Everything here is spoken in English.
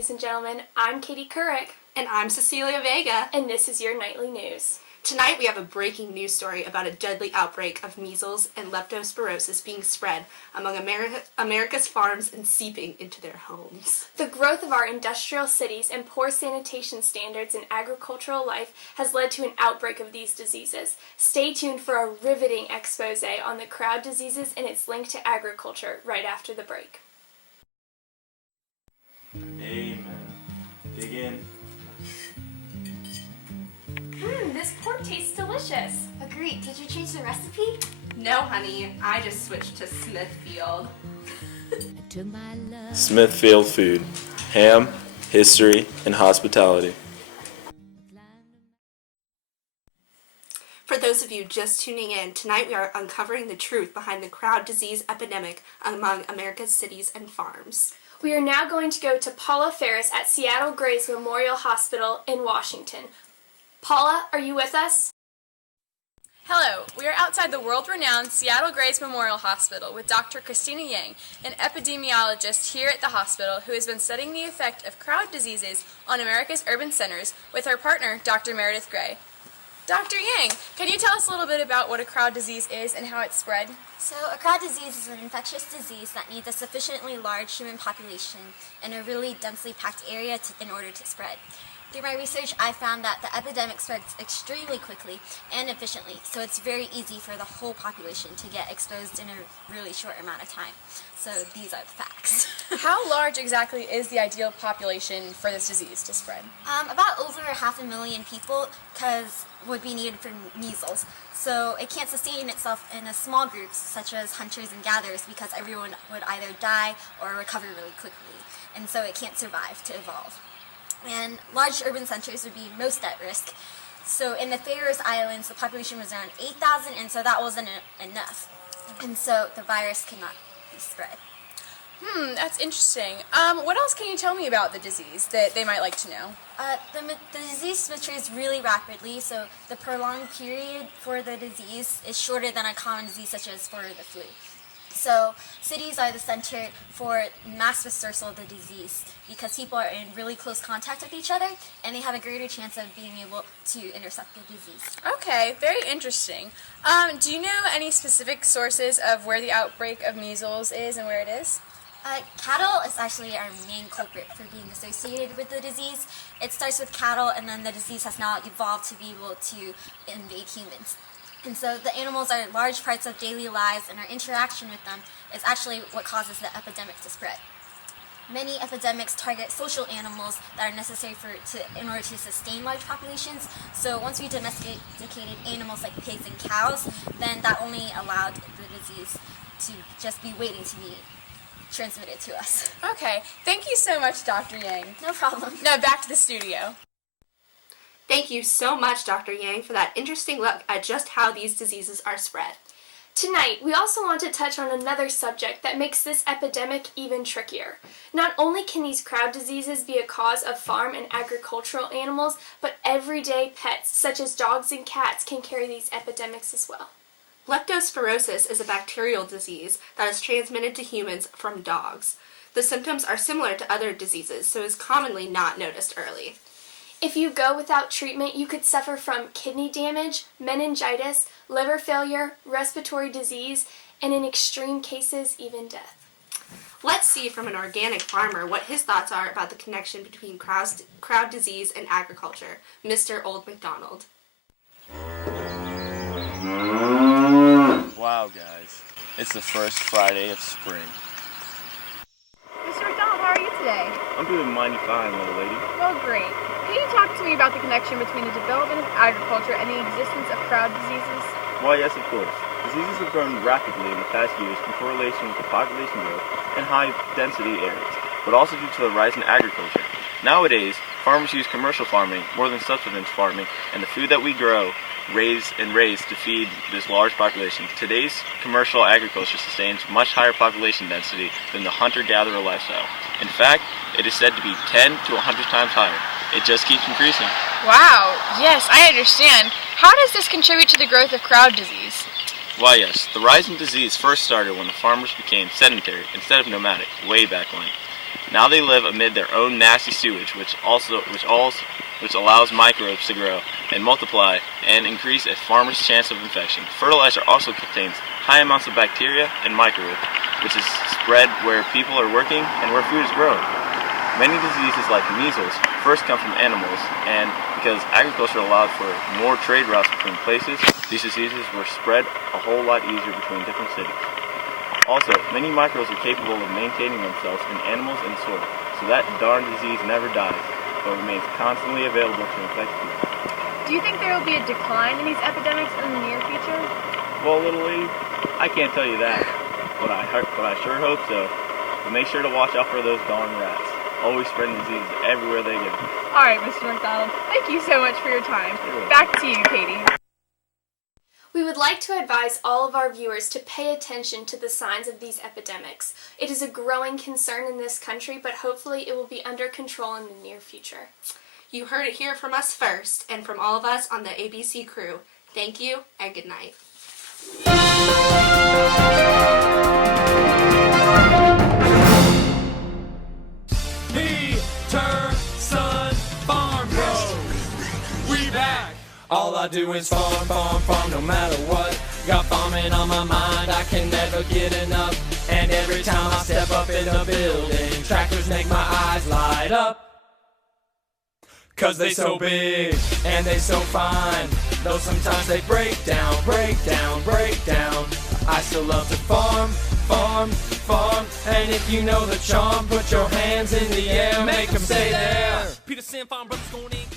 ladies and gentlemen. I'm Katie Couric. And I'm Cecilia Vega. And this is your nightly news. Tonight we have a breaking news story about a deadly outbreak of measles and leptospirosis being spread among America's farms and seeping into their homes. The growth of our industrial cities and poor sanitation standards in agricultural life has led to an outbreak of these diseases. Stay tuned for a riveting expose on the crowd diseases and its link to agriculture right after the break. Amen. Dig in. This pork tastes delicious. Agreed. Did you change the recipe? No, honey, I just switched to Smithfield. Smithfield Food. Ham, history, and hospitality. For those of you just tuning in, tonight we are uncovering the truth behind the crowd disease epidemic among America's cities and farms. We are now going to go to Paula Ferris at Seattle Grace Memorial Hospital in Washington. Paula, are you with us? Hello, we are outside the world-renowned Seattle Grace Memorial Hospital with Dr. Christina Yang, an epidemiologist here at the hospital who has been studying the effect of crowd diseases on America's urban centers with her partner, Dr. Meredith Gray. Dr. Yang, can you tell us a little bit about what a crowd disease is and how it's spread? So, a crowd disease is an infectious disease that needs a sufficiently large human population in a really densely packed area in order to spread. Through my research, I found that the epidemic spreads extremely quickly and efficiently, so it's very easy for the whole population to get exposed in a really short amount of time. So these are the facts. How large exactly is the ideal population for this disease to spread? About over 500,000 people would be needed for measles. So it can't sustain itself in a small groups such as hunters and gatherers because everyone would either die or recover really quickly. And so it can't survive to evolve. And large urban centers would be most at risk. So in the Faroes Islands, the population was around 8,000, and so that wasn't enough. And so the virus could not be spread. That's interesting. What else can you tell me about the disease that they might like to know? The disease spreads really rapidly, so the prolonged period for the disease is shorter than a common disease such as for the flu. So cities are the center for mass dispersal of the disease because people are in really close contact with each other and they have a greater chance of being able to intercept the disease. Okay, very interesting. Do you know any specific sources of where the outbreak of measles is and where it is? Cattle is actually our main culprit for being associated with the disease. It starts with cattle and then the disease has now evolved to be able to invade humans. And so the animals are large parts of daily lives and our interaction with them is actually what causes the epidemic to spread. Many epidemics target social animals that are necessary in order to sustain large populations. So once we domesticated animals like pigs and cows, then that only allowed the disease to just be waiting to be transmitted to us. Okay, thank you so much, Dr. Yang. No problem. Now back to the studio. Thank you so much, Dr. Yang, for that interesting look at just how these diseases are spread. Tonight, we also want to touch on another subject that makes this epidemic even trickier. Not only can these crowd diseases be a cause of farm and agricultural animals, but everyday pets, such as dogs and cats, can carry these epidemics as well. Leptospirosis is a bacterial disease that is transmitted to humans from dogs. The symptoms are similar to other diseases, so is commonly not noticed early. If you go without treatment, you could suffer from kidney damage, meningitis, liver failure, respiratory disease, and in extreme cases, even death. Let's see from an organic farmer what his thoughts are about the connection between crowd disease and agriculture. Mr. Old McDonald. Wow, guys. It's the first Friday of spring. Mr. McDonald, how are you today? I'm doing mighty fine, little lady. Well, great. Can you talk to me about the connection between the development of agriculture and the existence of crowd diseases? Why, yes, of course. Diseases have grown rapidly in the past years in correlation with the population growth in high-density areas, but also due to the rise in agriculture. Nowadays, farmers use commercial farming more than subsistence farming, and the food that we grow, raise to feed this large population. Today's commercial agriculture sustains much higher population density than the hunter-gatherer lifestyle. In fact, it is said to be 10 to 100 times higher. It just keeps increasing. Wow, yes, I understand. How does this contribute to the growth of crowd disease? Why, yes, the rise in disease first started when the farmers became sedentary instead of nomadic, way back when. Now they live amid their own nasty sewage, which allows microbes to grow and multiply and increase a farmer's chance of infection. Fertilizer also contains high amounts of bacteria and microbes, which is spread where people are working and where food is grown. Many diseases like measles first come from animals, and because agriculture allowed for more trade routes between places, these diseases were spread a whole lot easier between different cities. Also, many microbes are capable of maintaining themselves in animals and soil, so that darn disease never dies, but remains constantly available to infect people. Do you think there will be a decline in these epidemics in the near future? Well, little lady, I can't tell you that, but I sure hope so. But make sure to watch out for those darn rats. Always spreading diseases everywhere they go. All right, Mr. McDonald, thank you so much for your time. Back to you, Katie. We would like to advise all of our viewers to pay attention to the signs of these epidemics. It is a growing concern in this country, but hopefully it will be under control in the near future. You heard it here from us first, and from all of us on the ABC crew. Thank you, and good night. All I do is farm, farm, farm, no matter what. Got farming on my mind, I can never get enough. And every time I step up in the building, tractors make my eyes light up. 'Cause they so big, and they so fine. Though sometimes they break down, break down, break down. I still love to farm, farm, farm. And if you know the charm, put your hands in the air, make them stay there. Peterson Farm Brothers going in.